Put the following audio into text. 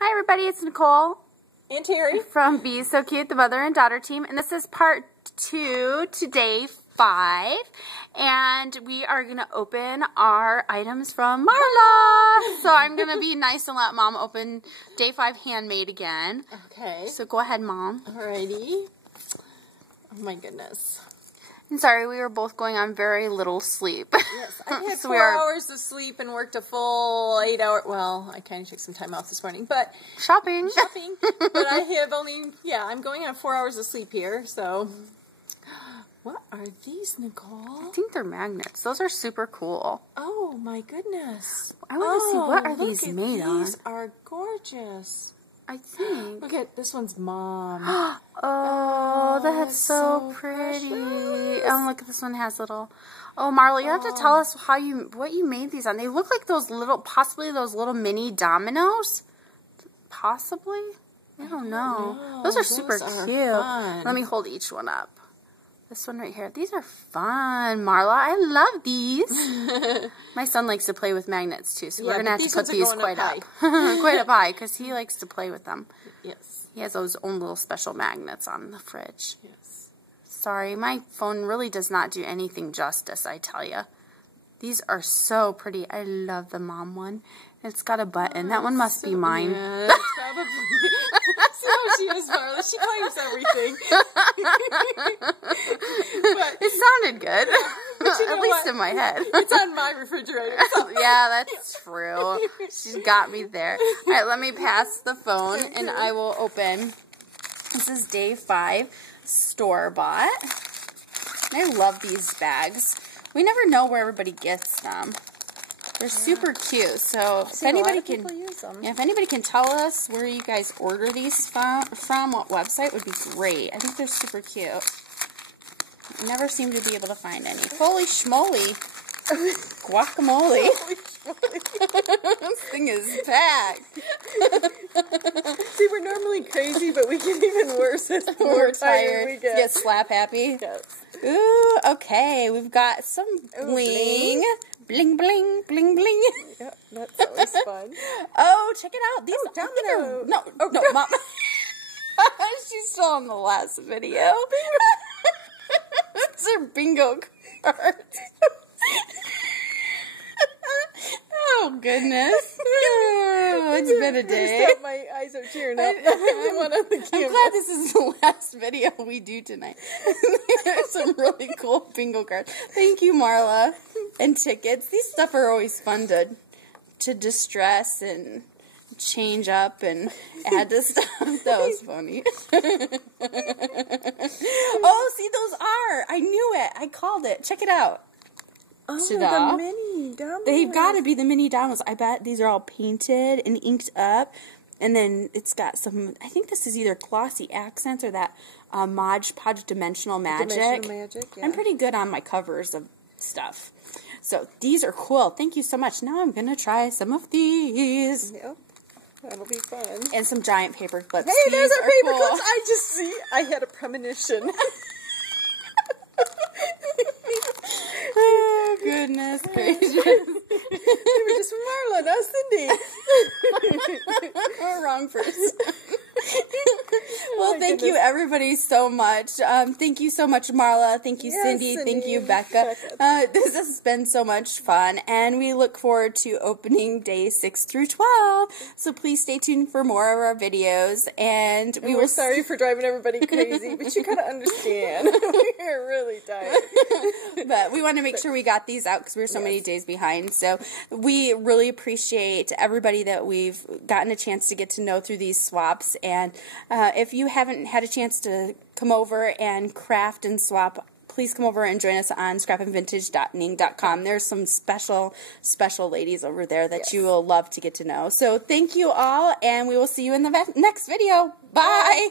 Hi everybody, it's Nicole and Terry from Bees So Cute, the mother and daughter team, and this is part 2 to day 5, and we are going to open our items from Marla. So I'm going to be nice and let Mom open day 5 handmade again. Okay. So go ahead, Mom. Alrighty. Oh my goodness. I'm sorry, we were both going on very little sleep. Yes, I had So 4 hours of sleep and worked a full 8 hour. Well, I kind of took some time off this morning, but shopping. But I have only, I'm going on 4 hours of sleep here. So, what are these, Nicole? I think they're magnets. Those are super cool. Oh my goodness! I want to see, what are these made on? These are gorgeous. I think. Look at this one's Mom. Oh, that's so pretty. Precious. Oh, look, this one has little. Oh, Marla, you have to tell us what you made these on. They look like possibly those little mini dominoes. Possibly? I don't know. Those are super cute. Fun. Let me hold each one up. This one right here. These are fun, Marla. I love these. My son likes to play with magnets too, so we're going to have to put these quite up. Quite up high, because he likes to play with them. Yes. He has those own little special magnets on the fridge. Yes. Sorry, my phone really does not do anything justice, I tell you. These are so pretty. I love the Mom one. It's got a button. That one must be mine. Yeah, that's probably. That's how she is, Marla. She claims everything. But it sounded good. At least what? in my head. It's on my refrigerator. So. Yeah, that's true. She's got me there. All right, let me pass the phone, and I will open. This is day 5, store-bought. I love these bags. We never know where everybody gets them. They're super cute. So if anybody can tell us where you guys order these from, what website would be great. I think they're super cute. I never seem to be able to find any. Holy schmoly. Guacamole. This thing is packed. See, we're normally crazy, but we get even worse as the more tired we get. Get slap happy. Yes. Ooh, okay. We've got some bling. Bling, bling, bling, bling. Yep, that's always fun. Oh, check it out. These domino. No, Mom. She's still on the last video. It's her bingo cards. Oh, goodness. Oh, it's been a day. Stop, my eyes are tearing up. I'm glad this is the last video we do tonight. There's some really cool bingo cards. Thank you, Marla. And tickets. These stuff are always fun to distress and change up and add to stuff. That was funny. Oh, see, those are. I knew it. I called it. Check it out. Oh, the mini dominoes. They've got to be the mini dominoes. I bet these are all painted and inked up. And then it's got some, I think this is either glossy accents or that Mod Podge Dimensional Magic. Dimensional Magic, yeah. I'm pretty good on my covers of stuff. So these are cool. Thank you so much. Now I'm going to try some of these. Yep. That'll be fun. And some giant paper clips. Hey, there's our paper cool. clips. I had a premonition. Oh, goodness gracious. They were just from Marla, not Cindy. Wrong person. Well, thank you, everybody, so much. Thank you so much, Marla. Thank you, Cindy. Thank you, Becca. This has been so much fun, and we look forward to opening day 6 through 12. So please stay tuned for more of our videos. And we're sorry for driving everybody crazy, but you gotta understand. We're really tired. But we want to make sure we got these out because we're so many days behind. So we really appreciate everybody that we've gotten a chance to get to know through these swaps. And if you haven't had a chance to come over and craft and swap, please come over and join us on scrapandvintage.ning.com. There's some special ladies over there that you will love to get to know. So thank you all, and we will see you in the next video. Bye.